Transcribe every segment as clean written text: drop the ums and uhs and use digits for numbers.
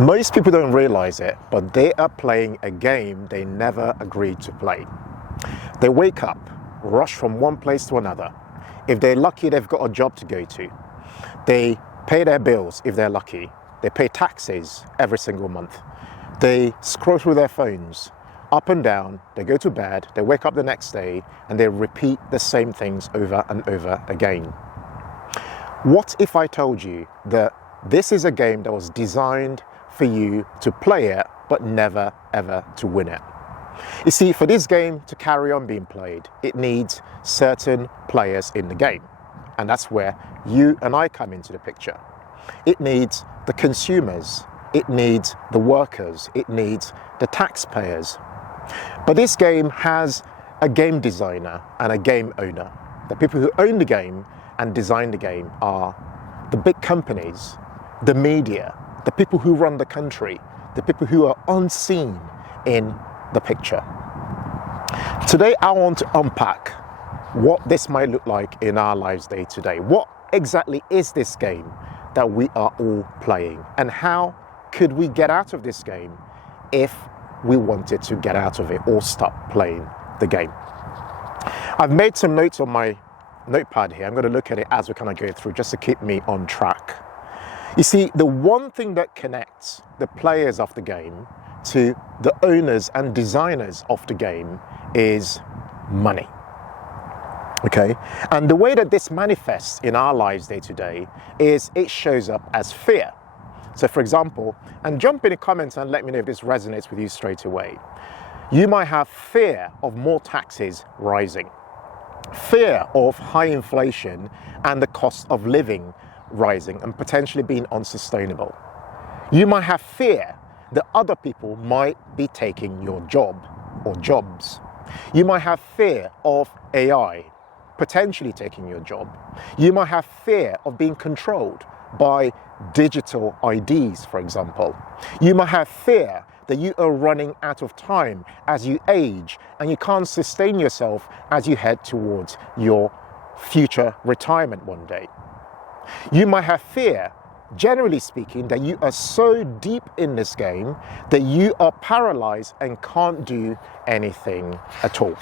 Most people don't realize it, but they are playing a game they never agreed to play. They wake up, rush from one place to another. If they're lucky, they've got a job to go to. They pay their bills if they're lucky. They pay taxes every single month. They scroll through their phones, up and down, they go to bed, they wake up the next day, and they repeat the same things over and over again. What if I told you that this is a game that was designed for you to play it, but never ever to win it? You see, for this game to carry on being played, it needs certain players in the game. And that's where you and I come into the picture. It needs the consumers, it needs the workers, it needs the taxpayers. But this game has a game designer and a game owner. The people who own the game and design the game are the big companies, the media, the people who run the country, the people who are unseen in the picture. Today I want to unpack what this might look like in our lives day to day. What exactly is this game that we are all playing, and how could we get out of this game if we wanted to get out of it or stop playing the game? I've made some notes on my notepad here. I'm going to look at it as we kind of go through just to keep me on track. You see, the one thing that connects the players of the game to the owners and designers of the game is money. Okay, and the way that this manifests in our lives day to day is it shows up as fear. So for example, and jump in the comments and let me know if this resonates with you straight away. You might have fear of more taxes rising, fear of high inflation and the cost of living rising and potentially being unsustainable. You might have fear that other people might be taking your job or jobs. You might have fear of AI potentially taking your job. You might have fear of being controlled by digital IDs, for example. You might have fear that you are running out of time as you age and you can't sustain yourself as you head towards your future retirement one day. You might have fear, generally speaking, that you are so deep in this game that you are paralyzed and can't do anything at all.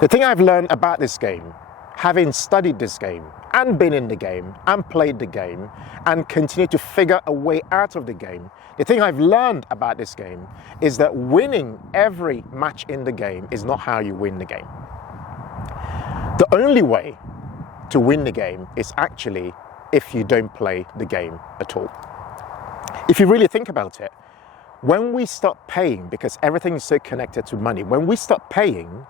The thing I've learned about this game, having studied this game and been in the game and played the game and continue to figure a way out of the game, the thing I've learned about this game is that winning every match in the game is not how you win the game. The only way to win the game is actually if you don't play the game at all. If you really think about it, when we stop paying, because everything is so connected to money, when we stop paying,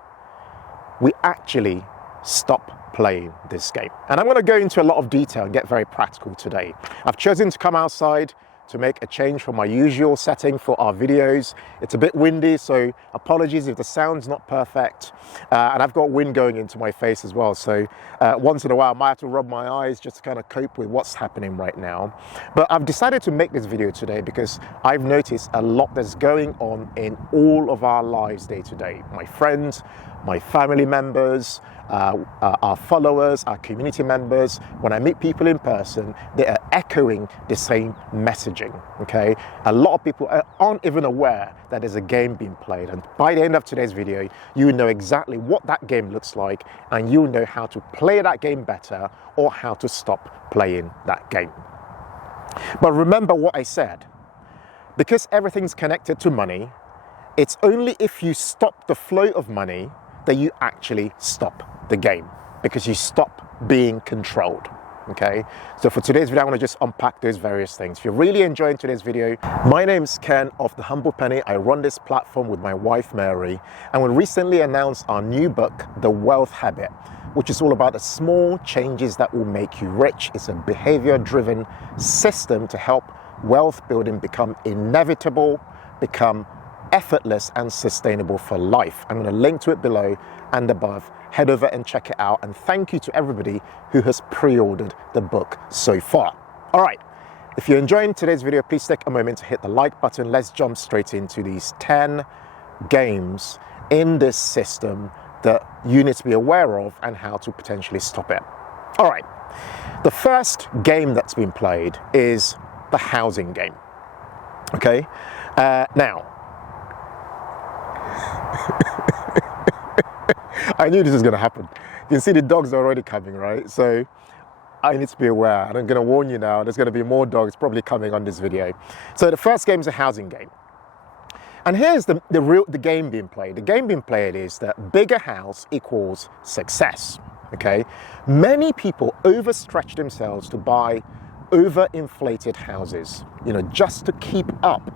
we actually stop playing this game. And I'm going to go into a lot of detail and get very practical today. I've chosen to come outside to make a change from my usual setting for our videos. It's a bit windy, so apologies if the sound's not perfect. And I've got wind going into my face as well, so once in a while I might have to rub my eyes just to kind of cope with what's happening right now. But I've decided to make this video today because I've noticed a lot that's going on in all of our lives day to day. My friends, my family members, our followers, our community members. When I meet people in person, they are echoing the same messaging, okay? A lot of people aren't even aware that there's a game being played, and by the end of today's video, you will know exactly what that game looks like, and you'll know how to play that game better or how to stop playing that game. But remember what I said, because everything's connected to money, it's only if you stop the flow of money that you actually stop the game, because you stop being controlled. Okay, so for today's video I want to just unpack those various things. If you're really enjoying today's video, my name's Ken of The Humble Penny. I run this platform with my wife Mary, and we recently announced our new book, The Wealth Habit, which is all about the small changes that will make you rich. It's a behavior-driven system to help wealth building become inevitable, become effortless and sustainable for life. I'm going to link to it below and above. Head over and check it out, and thank you to everybody who has pre-ordered the book so far. All right, if you're enjoying today's video, please take a moment to hit the like button. Let's jump straight into these 10 games in this system that you need to be aware of and how to potentially stop it. All right, the first game that's been played is the housing game. Okay, now, I knew this was going to happen. You can see the dogs are already coming, right? So I need to be aware, and I'm going to warn you now, there's going to be more dogs probably coming on this video. So the first game is a housing game. And here's the game being played. The game being played is that bigger house equals success, okay? Many people overstretch themselves to buy overinflated houses, just to keep up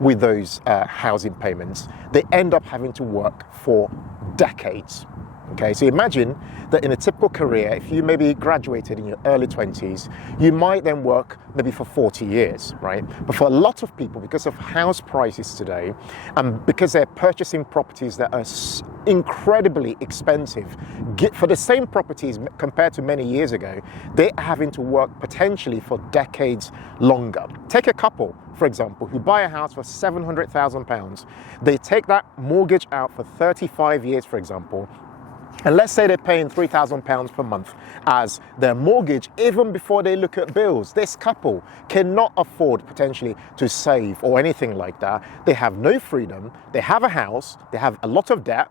with those housing payments. They end up having to work for decades. Okay, so imagine that in a typical career, if you maybe graduated in your early 20s, you might then work maybe for 40 years, right? But for a lot of people, because of house prices today, and because they're purchasing properties that are incredibly expensive, for the same properties compared to many years ago, they're having to work potentially for decades longer. Take a couple, for example, who buy a house for £700,000. They take that mortgage out for 35 years, for example, and let's say they're paying £3,000 per month as their mortgage, even before they look at bills. This couple cannot afford potentially to save or anything like that. They have no freedom. They have a house, they have a lot of debt,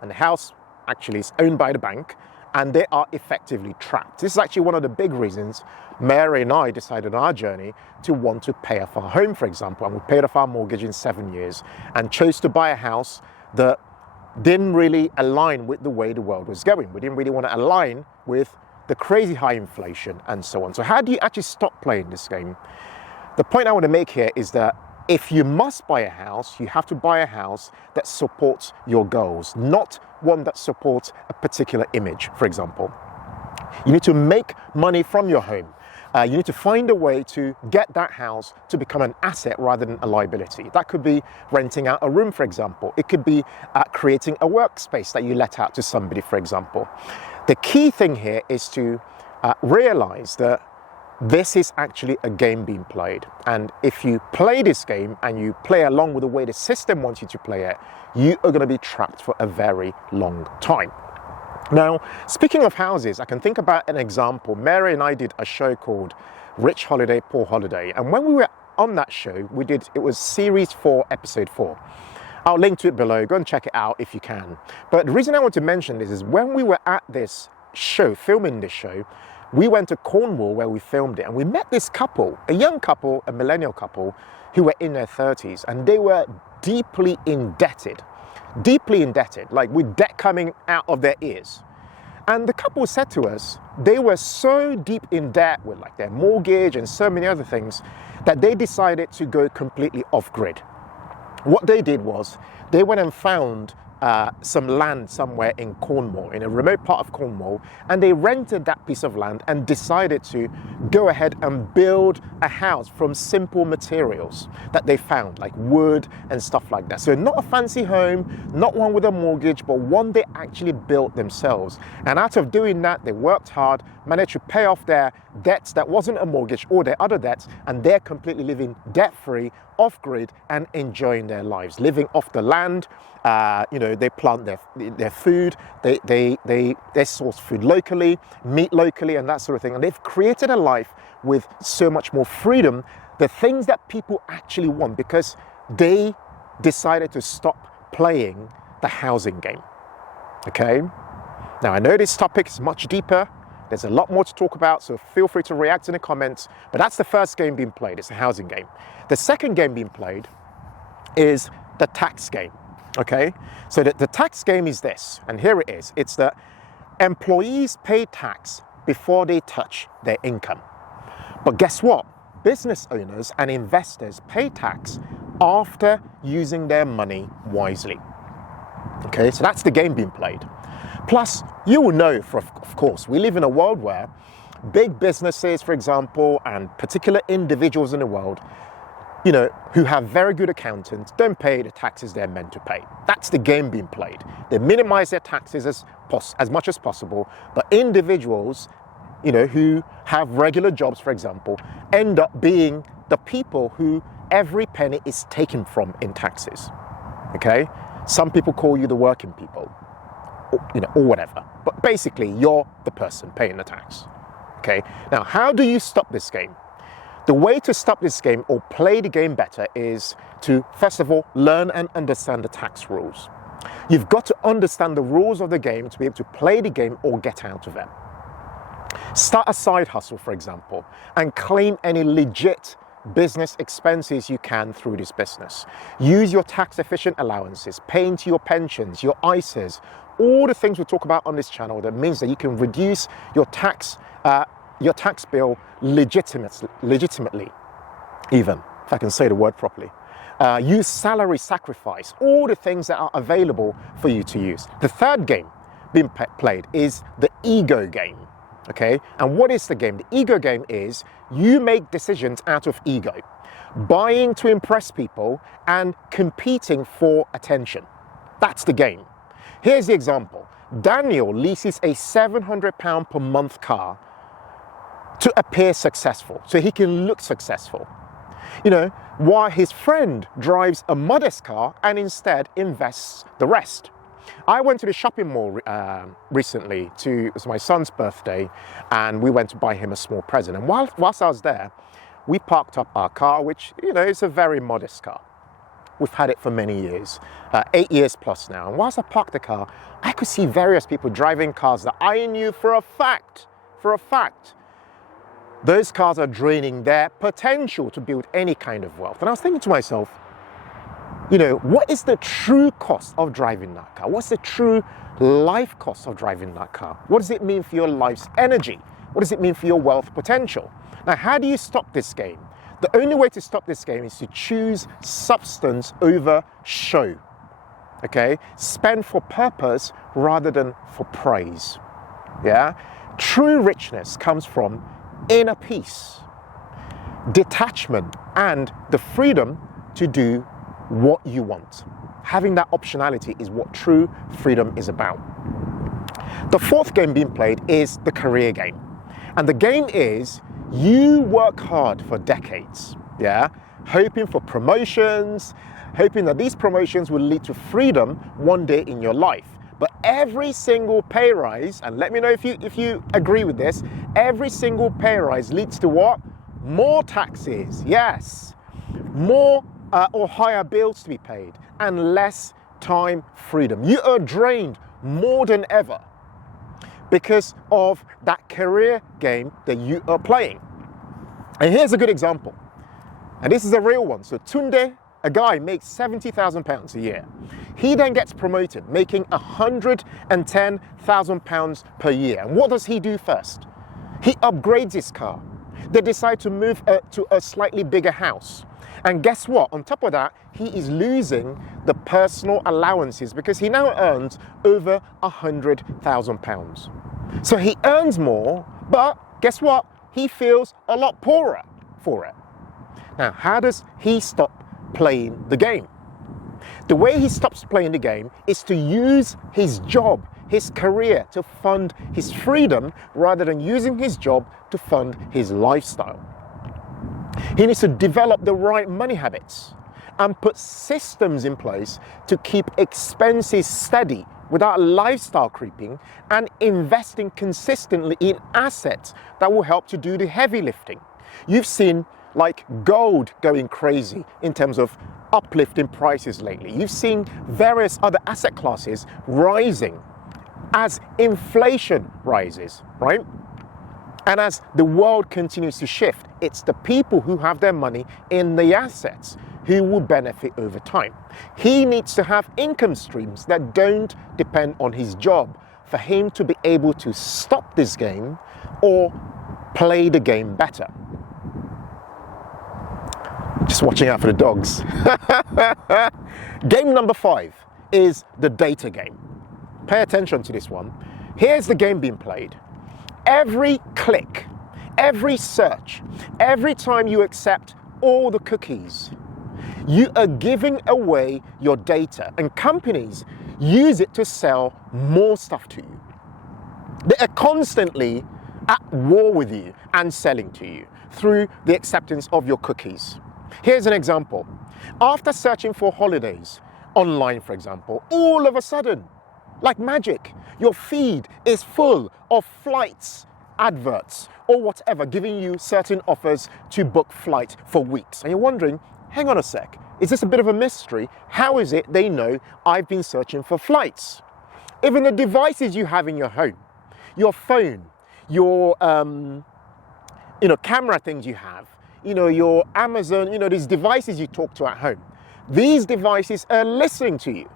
and the house actually is owned by the bank, and they are effectively trapped. This is actually one of the big reasons Mary and I decided on our journey to want to pay off our home, for example, and we paid off our mortgage in 7 years and chose to buy a house that didn't really align with the way the world was going. We didn't really want to align with the crazy high inflation and so on. So how do you actually stop playing this game? The point I want to make here is that if you must buy a house, you have to buy a house that supports your goals, not one that supports a particular image, for example. You need to make money from your home. You need to find a way to get that house to become an asset rather than a liability. That could be renting out a room, for example. It could be creating a workspace that you let out to somebody, for example. The key thing here is to realize that this is actually a game being played. And if you play this game and you play along with the way the system wants you to play it, you are going to be trapped for a very long time. Now, speaking of houses, I can think about an example. Mary and I did a show called Rich Holiday, Poor Holiday. And when we were on that show, it was series 4, episode 4. I'll link to it below. Go and check it out if you can. But the reason I want to mention this is when we were at this show, filming this show, we went to Cornwall where we filmed it. And we met this couple, a young couple, a millennial couple, who were in their 30s. And they were deeply indebted, like with debt coming out of their ears. And the couple said to us, they were so deep in debt with like their mortgage and so many other things that they decided to go completely off grid. What they did was they went and found some land somewhere in Cornwall, in a remote part of Cornwall, and they rented that piece of land and decided to go ahead and build a house from simple materials that they found, like wood and stuff like that. So not a fancy home, not one with a mortgage, but one they actually built themselves. And out of doing that, they worked hard, managed to pay off their debts that wasn't a mortgage or their other debts, and they're completely living debt-free, off-grid, and enjoying their lives, living off the land. They plant their food, they source food locally, meat locally, and that sort of thing. And they've created a life with so much more freedom, the things that people actually want, because they decided to stop playing the housing game. Okay? Now, I know this topic is much deeper. There's a lot more to talk about, so feel free to react in the comments. But that's the first game being played. It's a housing game. The second game being played is the tax game. Okay, so the tax game is this, and here it is. It's that employees pay tax before they touch their income. But guess what? Business owners and investors pay tax after using their money wisely. Okay, so that's the game being played. Plus, you will know, of course, we live in a world where big businesses, for example, and particular individuals in the world, who have very good accountants, don't pay the taxes they're meant to pay. That's the game being played. They minimize their taxes as much as possible, but individuals, who have regular jobs, for example, end up being the people who every penny is taken from in taxes. Okay? Some people call you the working people, or whatever. But basically, you're the person paying the tax. Okay? Now, how do you stop this game? The way to stop this game or play the game better is to, first of all, learn and understand the tax rules. You've got to understand the rules of the game to be able to play the game or get out of it. Start a side hustle, for example, and claim any legit business expenses you can through this business. Use your tax efficient allowances, pay into your pensions, your ISAs, all the things we talk about on this channel that means that you can reduce your tax bill legitimately, even, if I can say the word properly. Use salary sacrifice, all the things that are available for you to use. The third game being played is the ego game. Okay, and what is the game? The ego game is you make decisions out of ego, buying to impress people and competing for attention. That's the game. Here's the example. Daniel leases a £700 per month car to appear successful, so he can look successful. You know, while his friend drives a modest car and instead invests the rest. I went to the shopping mall recently. It was my son's birthday, and we went to buy him a small present. And whilst I was there, we parked up our car, which, you know, is a very modest car. We've had it for many years, 8 years plus now. And whilst I parked the car, I could see various people driving cars that I knew for a fact, those cars are draining their potential to build any kind of wealth. And I was thinking to myself, you know, what is the true cost of driving that car? What's the true life cost of driving that car? What does it mean for your life's energy? What does it mean for your wealth potential? Now, how do you stop this game? The only way to stop this game is to choose substance over show. Okay? Spend for purpose rather than for praise. Yeah? True richness comes from inner peace, detachment, and the freedom to do what you want. Having that optionality is what true freedom is about. The fourth game being played is the career game. And the game is you work hard for decades, yeah, hoping for promotions, hoping that these promotions will lead to freedom one day in your life. But every single pay rise, and let me know if you agree with this, every single pay rise leads to what? More taxes, yes. More or higher bills to be paid, and less time freedom. You are drained more than ever because of that career game that you are playing. And here's a good example, and this is a real one. So Tunde, a guy, makes £70,000 a year. He then gets promoted, making £110,000 per year. And what does he do first? He upgrades his car. They decide to move to a slightly bigger house. And guess what? On top of that, he is losing the personal allowances because he now earns over £100,000. So he earns more, but guess what? He feels a lot poorer for it. Now, how does he stop playing the game? The way he stops playing the game is to use his job, his career, to fund his freedom rather than using his job to fund his lifestyle. He needs to develop the right money habits and put systems in place to keep expenses steady without lifestyle creeping, and investing consistently in assets that will help to do the heavy lifting. You've seen like gold going crazy in terms of uplifting prices lately. You've seen various other asset classes rising as inflation rises, right? And as the world continues to shift, it's the people who have their money in the assets who will benefit over time. He needs to have income streams that don't depend on his job for him to be able to stop this game or play the game better. Just watching out for the dogs. Game number 5 is the data game. Pay attention to this one. Here's the game being played. Every click, every search, every time you accept all the cookies, you are giving away your data, and companies use it to sell more stuff to you. They are constantly at war with you and selling to you through the acceptance of your cookies. Here's an example. After searching for holidays online, for example, all of a sudden, like magic, your feed is full of flights adverts or whatever, giving you certain offers to book flight for weeks. And you're wondering, hang on a sec, is this a bit of a mystery? How is it they know I've been searching for flights? Even the devices you have in your home, your phone, your camera things you have, your Amazon, these devices you talk to at home. These devices are listening to you.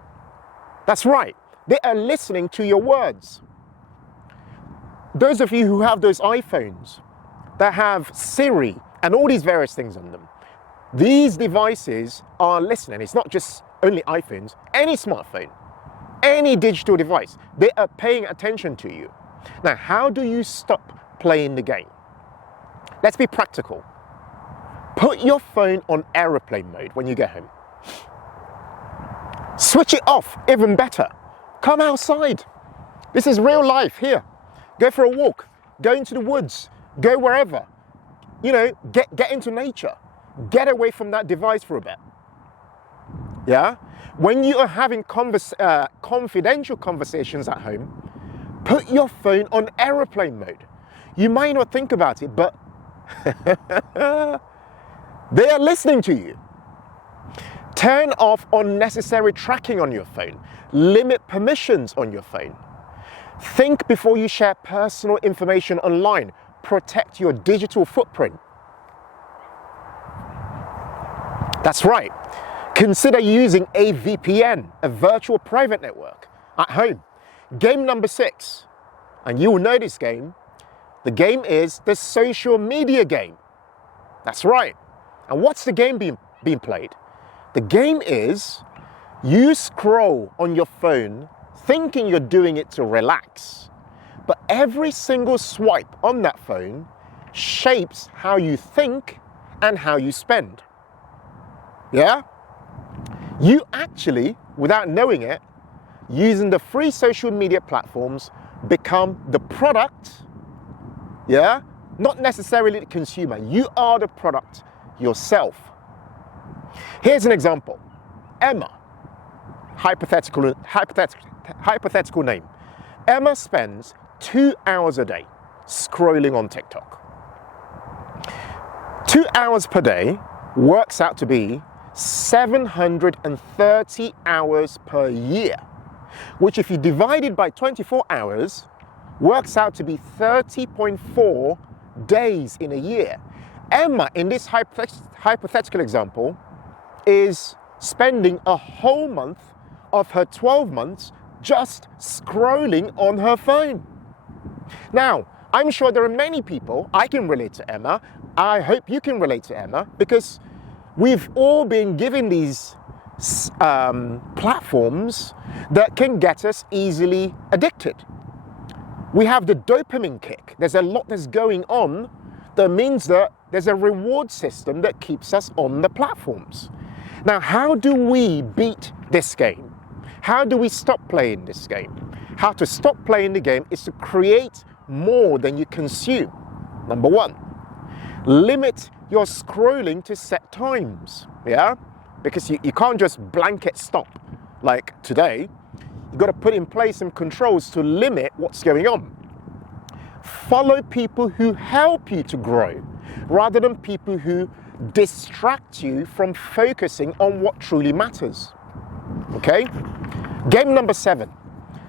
That's right. They are listening to your words. Those of you who have those iPhones that have Siri and all these various things on them, these devices are listening. It's not just only iPhones, any smartphone, any digital device, they are paying attention to you. Now, how do you stop playing the game? Let's be practical. Put your phone on airplane mode when you get home. Switch it off, even better. Come outside. This is real life here. Go for a walk, go into the woods, go wherever. Get into nature. Get away from that device for a bit. Yeah? When you are having confidential conversations at home, put your phone on airplane mode. You might not think about it, but they are listening to you. Turn off unnecessary tracking on your phone. Limit permissions on your phone. Think before you share personal information online. Protect your digital footprint. That's right. Consider using a VPN, a virtual private network, at home. Game number 6, and you will know this game. The game is the social media game. That's right. And what's the game being played? The game is you scroll on your phone thinking you're doing it to relax, but every single swipe on that phone shapes how you think and how you spend. Yeah? You actually, without knowing it, using the free social media platforms, become the product, yeah? Not necessarily the consumer. You are the product yourself. Here's an example. Emma, hypothetical name. Emma spends 2 hours a day scrolling on TikTok. 2 hours per day works out to be 730 hours per year, which if you divide it by 24 hours, works out to be 30.4 days in a year. Emma, in this hypothetical example, is spending a whole month of her 12 months just scrolling on her phone. Now, I'm sure there are many people, I can relate to Emma, I hope you can relate to Emma, because we've all been given these platforms that can get us easily addicted. We have the dopamine kick. There's a lot that's going on that means that there's a reward system that keeps us on the platforms. Now, how do we beat this game? How do we stop playing this game? How to stop playing the game is to create more than you consume. Number 1, limit your scrolling to set times, yeah? Because you can't just blanket stop like today. You've got to put in place some controls to limit what's going on. Follow people who help you to grow rather than people who distract you from focusing on what truly matters. Okay? Game number 7,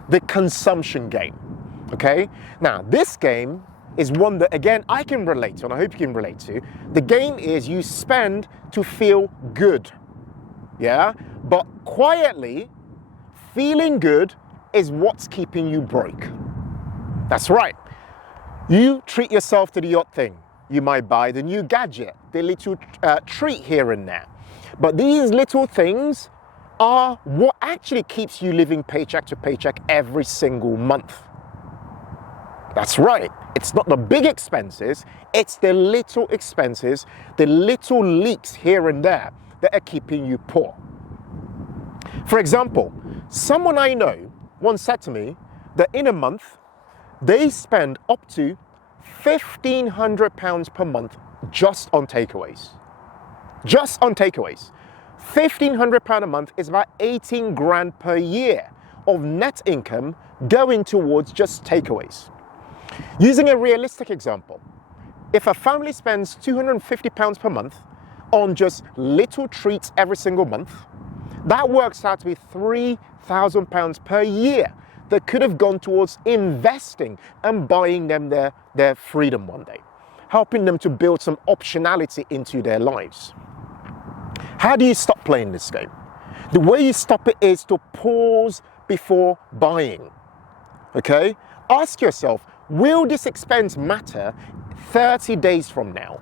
the consumption game. Okay? Now, this game is one that, again, I can relate to, and I hope you can relate to. The game is you spend to feel good. Yeah? But quietly, feeling good is what's keeping you broke. That's right. You treat yourself to the odd thing. You might buy the new gadget, the little treat here and there. But these little things are what actually keeps you living paycheck to paycheck every single month. That's right. It's not the big expenses, it's the little expenses, the little leaks here and there that are keeping you poor. For example, someone I know once said to me that in a month, they spend up to £1,500 per month just on takeaways. Just on takeaways. £1,500 a month is about 18 grand per year of net income going towards just takeaways. Using a realistic example, if a family spends £250 per month on just little treats every single month, that works out to be £3,000 per year that could have gone towards investing and buying them their freedom one day, helping them to build some optionality into their lives. How do you stop playing this game? The way you stop it is to pause before buying. Okay? Ask yourself, will this expense matter 30 days from now?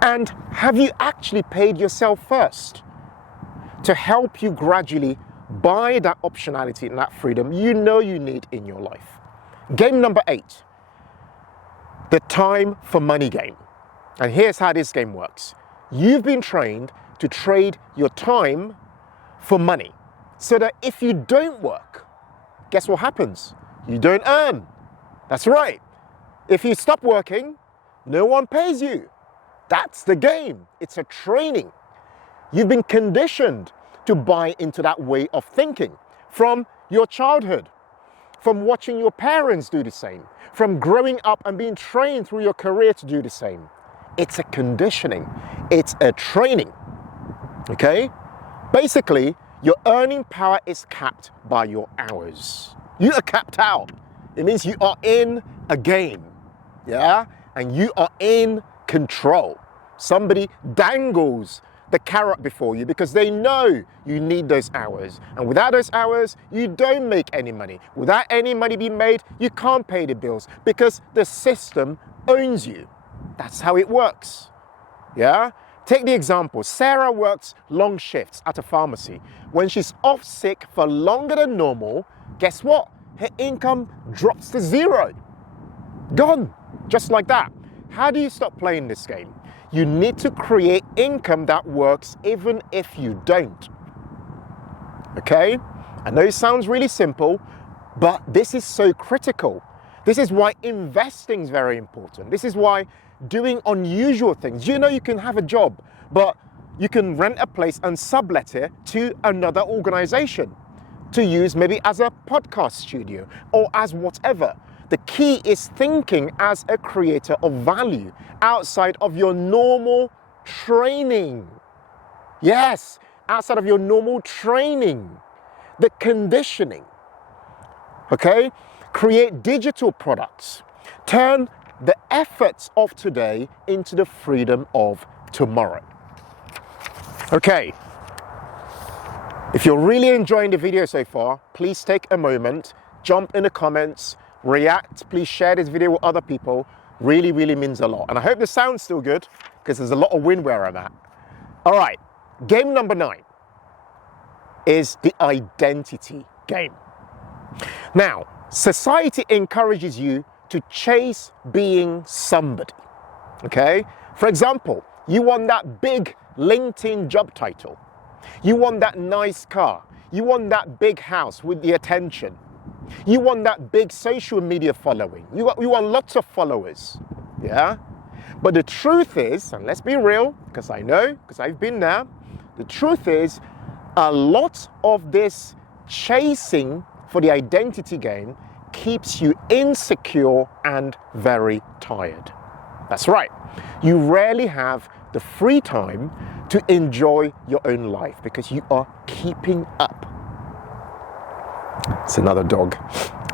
And have you actually paid yourself first to help you gradually buy that optionality and that freedom you know you need in your life? Game number 8, the time for money game. And here's how this game works. You've been trained to trade your time for money so that if you don't work, guess what happens? You don't earn. That's right. If you stop working, no one pays you. That's the game. It's a training. You've been conditioned to buy into that way of thinking from your childhood, from watching your parents do the same, from growing up and being trained through your career to do the same. It's a conditioning. It's a training. Okay? Basically, your earning power is capped by your hours. You are capped out. It means you are in a game. Yeah? And you are in control. Somebody dangles the carrot before you because they know you need those hours. And without those hours, you don't make any money. Without any money being made, you can't pay the bills because the system owns you. That's how it works. Yeah? Take the example. Sarah works long shifts at a pharmacy. When she's off sick for longer than normal, guess what? Her income drops to zero. Gone. Just like that. How do you stop playing this game? You need to create income that works even if you don't. Okay? I know it sounds really simple, but this is so critical. This is why investing is very important. This is why doing unusual things. You know, you can have a job, but you can rent a place and sublet it to another organization to use maybe as a podcast studio or as whatever. The key is thinking as a creator of value outside of your normal training. Yes, outside of your normal training. The conditioning. Okay? Create digital products. Turn the efforts of today into the freedom of tomorrow. Okay. If you're really enjoying the video so far, please take a moment, jump in the comments, react, please share this video with other people. Really, really means a lot. And I hope the sound's still good because there's a lot of wind where I'm at. All right, game number 9 is the identity game. Now, society encourages you to chase being somebody, okay? For example, you want that big LinkedIn job title. You want that nice car. You want that big house with the attention. You want that big social media following. You want lots of followers, yeah? But the truth is, and let's be real, because I know, because I've been there, the truth is a lot of this chasing for the identity game keeps you insecure and very tired. That's right. You rarely have the free time to enjoy your own life because you are keeping up. It's another dog.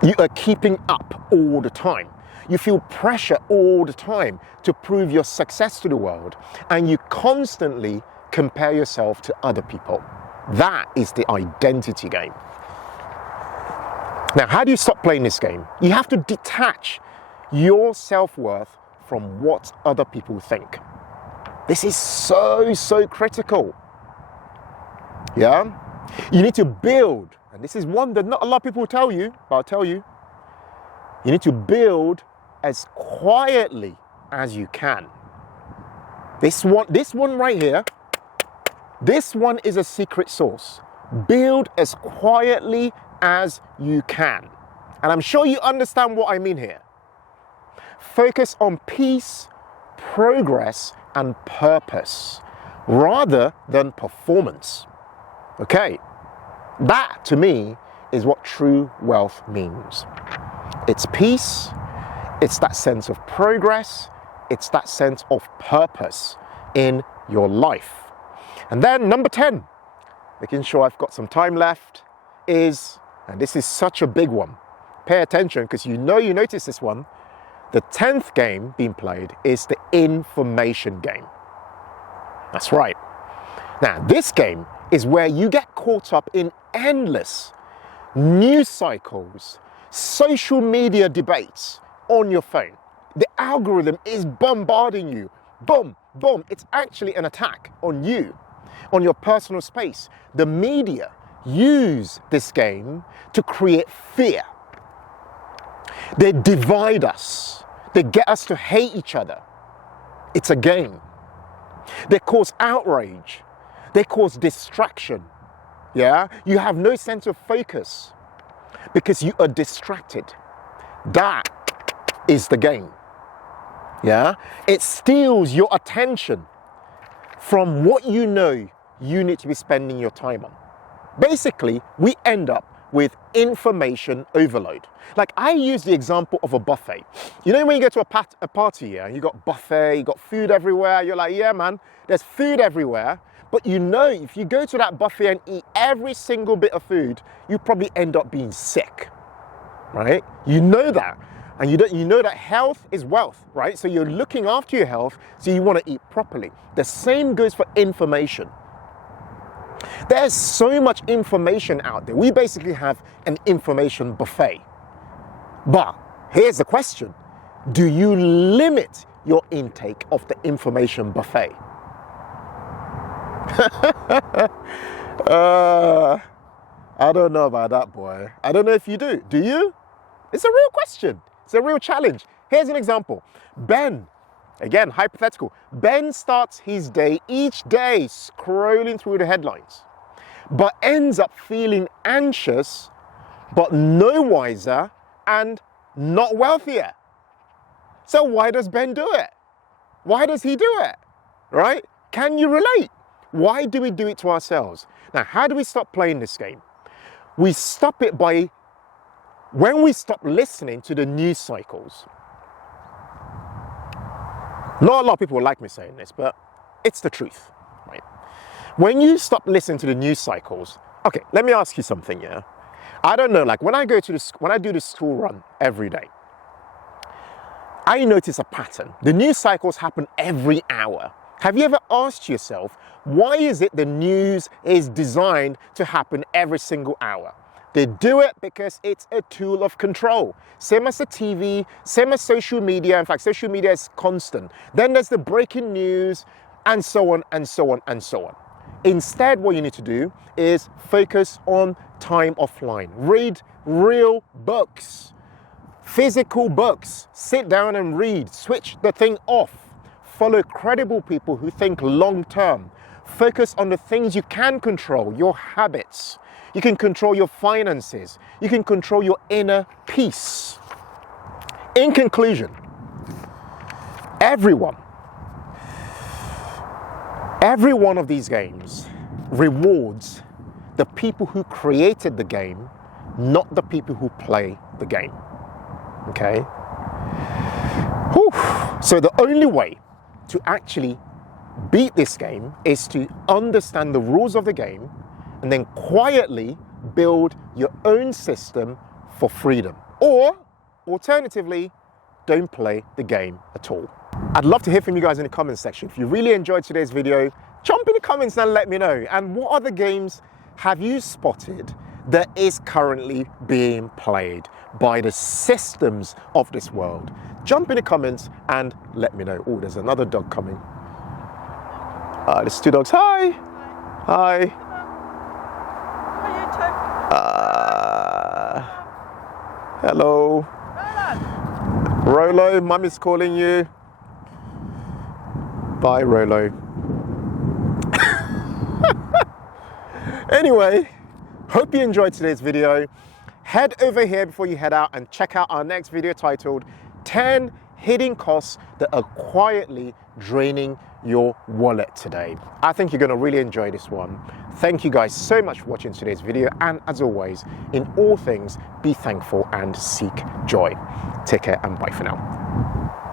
You are keeping up all the time. You feel pressure all the time to prove your success to the world, and you constantly compare yourself to other people. That is the identity game. Now, how do you stop playing this game? You have to detach your self-worth from what other people think. This is so critical. Yeah? You need to build, and this is one that not a lot of people tell you, but I'll tell you. You need to build as quietly as you can. This one right here, this one is a secret sauce. Build as quietly as you can. And I'm sure you understand what I mean here. Focus on peace, progress, and purpose rather than performance. Okay, that to me is what true wealth means. It's peace, It's that sense of progress. It's that sense of purpose in your life. And then number 10, making sure I've got some time left, is, and this is such a big one, pay attention because you notice this one, the 10th game being played is the information game. That's right. Now, this game is where you get caught up in endless news cycles, social media debates on your phone. The algorithm is bombarding you. Boom, boom. It's actually an attack on you, on your personal space. The media use this game to create fear. They divide us. They get us to hate each other. It's a game. They cause outrage. They cause distraction. Yeah? You have no sense of focus because you are distracted. That is the game. Yeah? It steals your attention from what you know you need to be spending your time on. Basically, we end up with information overload. Like I use the example of a buffet. You know when you go to a party, yeah, and you got buffet, you got food everywhere, you're like, yeah man, there's food everywhere. But you know, if you go to that buffet and eat every single bit of food, you probably end up being sick, right? You know that. And you know that health is wealth, right? So you're looking after your health, so you want to eat properly. The same goes for information. There's so much information out there. We basically have an information buffet. But here's the question. Do you limit your intake of the information buffet? I don't know about that, boy. I don't know if you do. Do you? It's a real question. It's a real challenge. Here's an example. Ben, again, hypothetical. Ben starts his day each day scrolling through the headlines, but ends up feeling anxious, but no wiser and not wealthier. So why does Ben do it? Why does he do it? Right? Can you relate? Why do we do it to ourselves? Now, how do we stop playing this game? We stop it by when we stop listening to the news cycles. Not a lot of people will like me saying this, but it's the truth, right? When you stop listening to the news cycles, okay, let me ask you something, yeah? I don't know, like when I do the school run every day, I notice a pattern. The news cycles happen every hour. Have you ever asked yourself, why is it the news is designed to happen every single hour? They do it because it's a tool of control. Same as the TV, same as social media. In fact, social media is constant. Then there's the breaking news, and so on, and so on, and so on. Instead, what you need to do is focus on time offline. Read real books, physical books. Sit down and read. Switch the thing off. Follow credible people who think long term. Focus on the things you can control, your habits. You can control your finances. You can control your inner peace. In conclusion, every one of these games rewards the people who created the game, not the people who play the game. Okay? Whew. So the only way to actually beat this game is to understand the rules of the game and then quietly build your own system for freedom. Or, alternatively, don't play the game at all. I'd love to hear from you guys in the comments section. If you really enjoyed today's video, jump in the comments and let me know. And what other games have you spotted that is currently being played by the systems of this world? Jump in the comments and let me know. Oh, there's another dog coming. There's two dogs. Hi. Hi. Hello. Rolo, Mummy's calling you. Bye, Rolo. Anyway, hope you enjoyed today's video. Head over here before you head out and check out our next video titled 10 hidden costs that are quietly draining your wallet today. I think you're going to really enjoy this one. Thank you guys so much for watching today's video, and as always, in all things, be thankful and seek joy. Take care and bye for now.